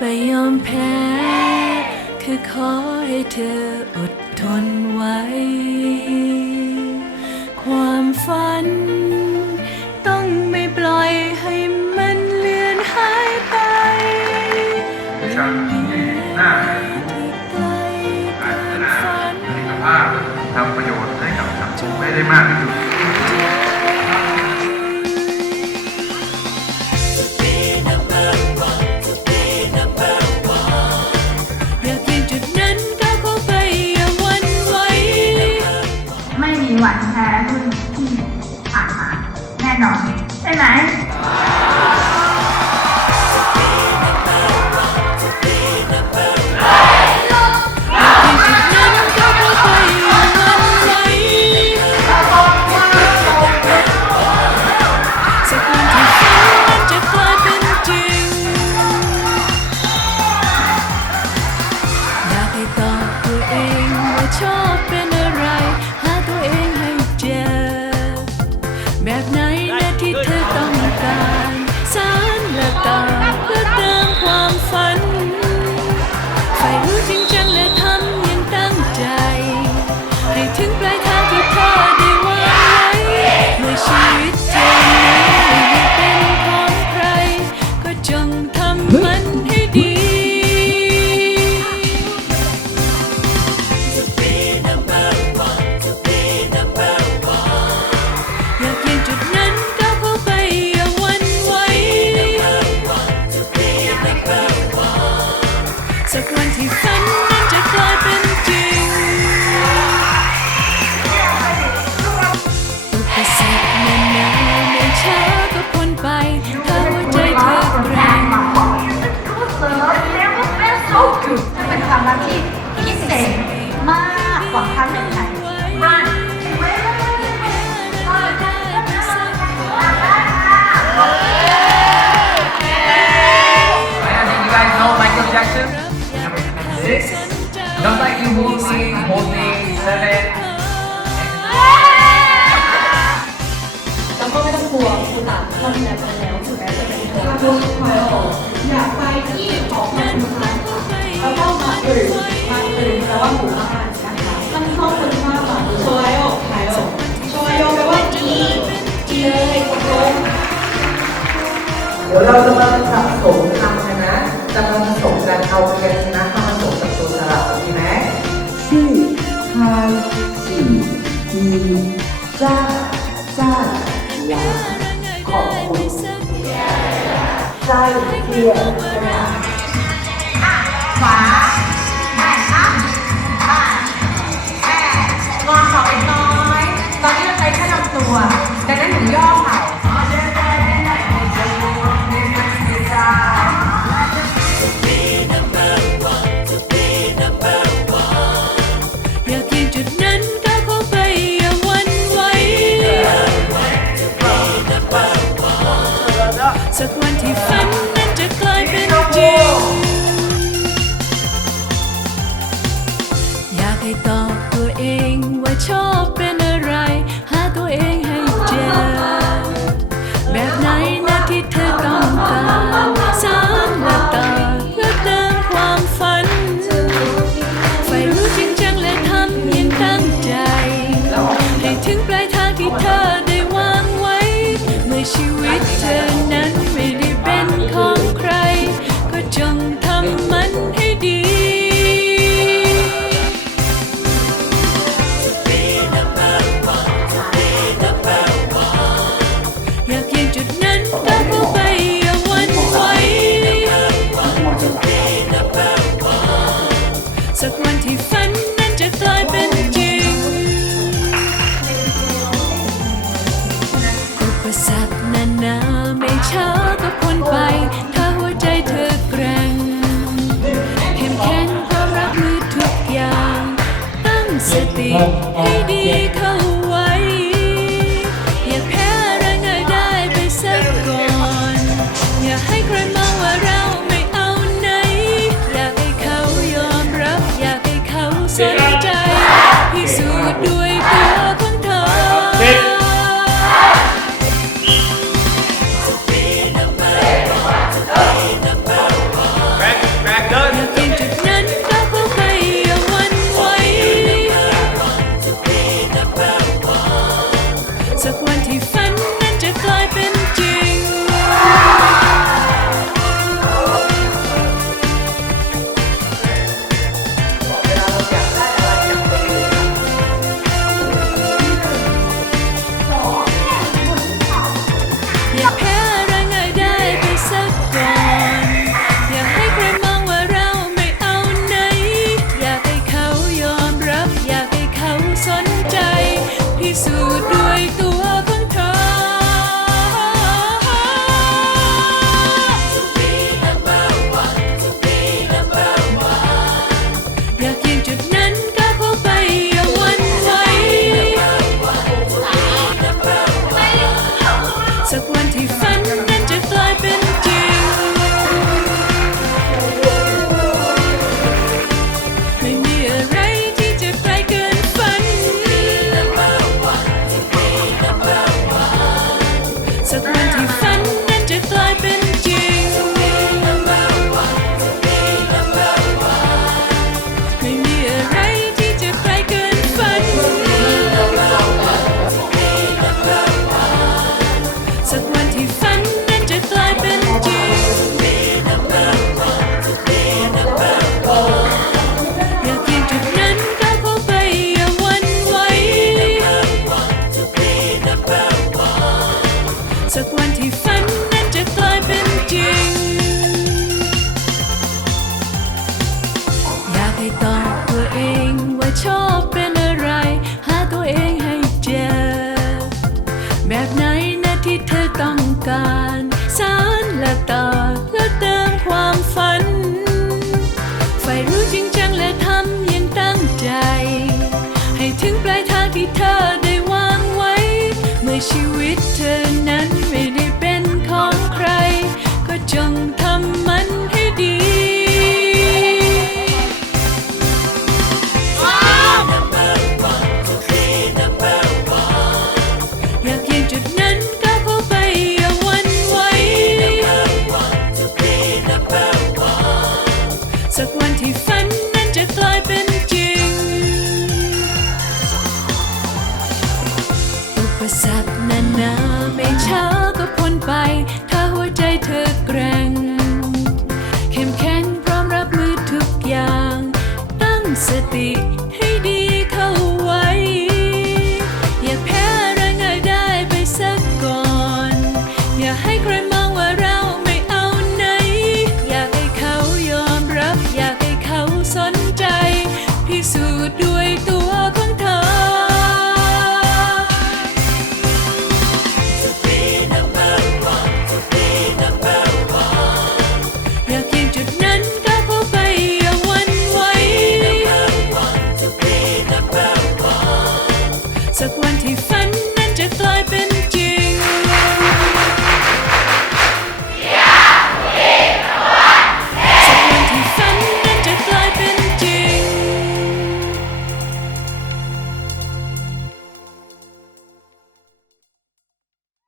ไปยอมแพ้ คือขอให้เธออดทนไว้ ความฝัน ต้องไม่ปล่อยให้มันเลือนหายไปที่ไกลเกินฝัน ทำประโยชน์ให้กับสังคมให้ได้มากที่สุด much. จ้าจ้าอยาขอบคุณใจเดียวนะ Baby, come. consequently fun.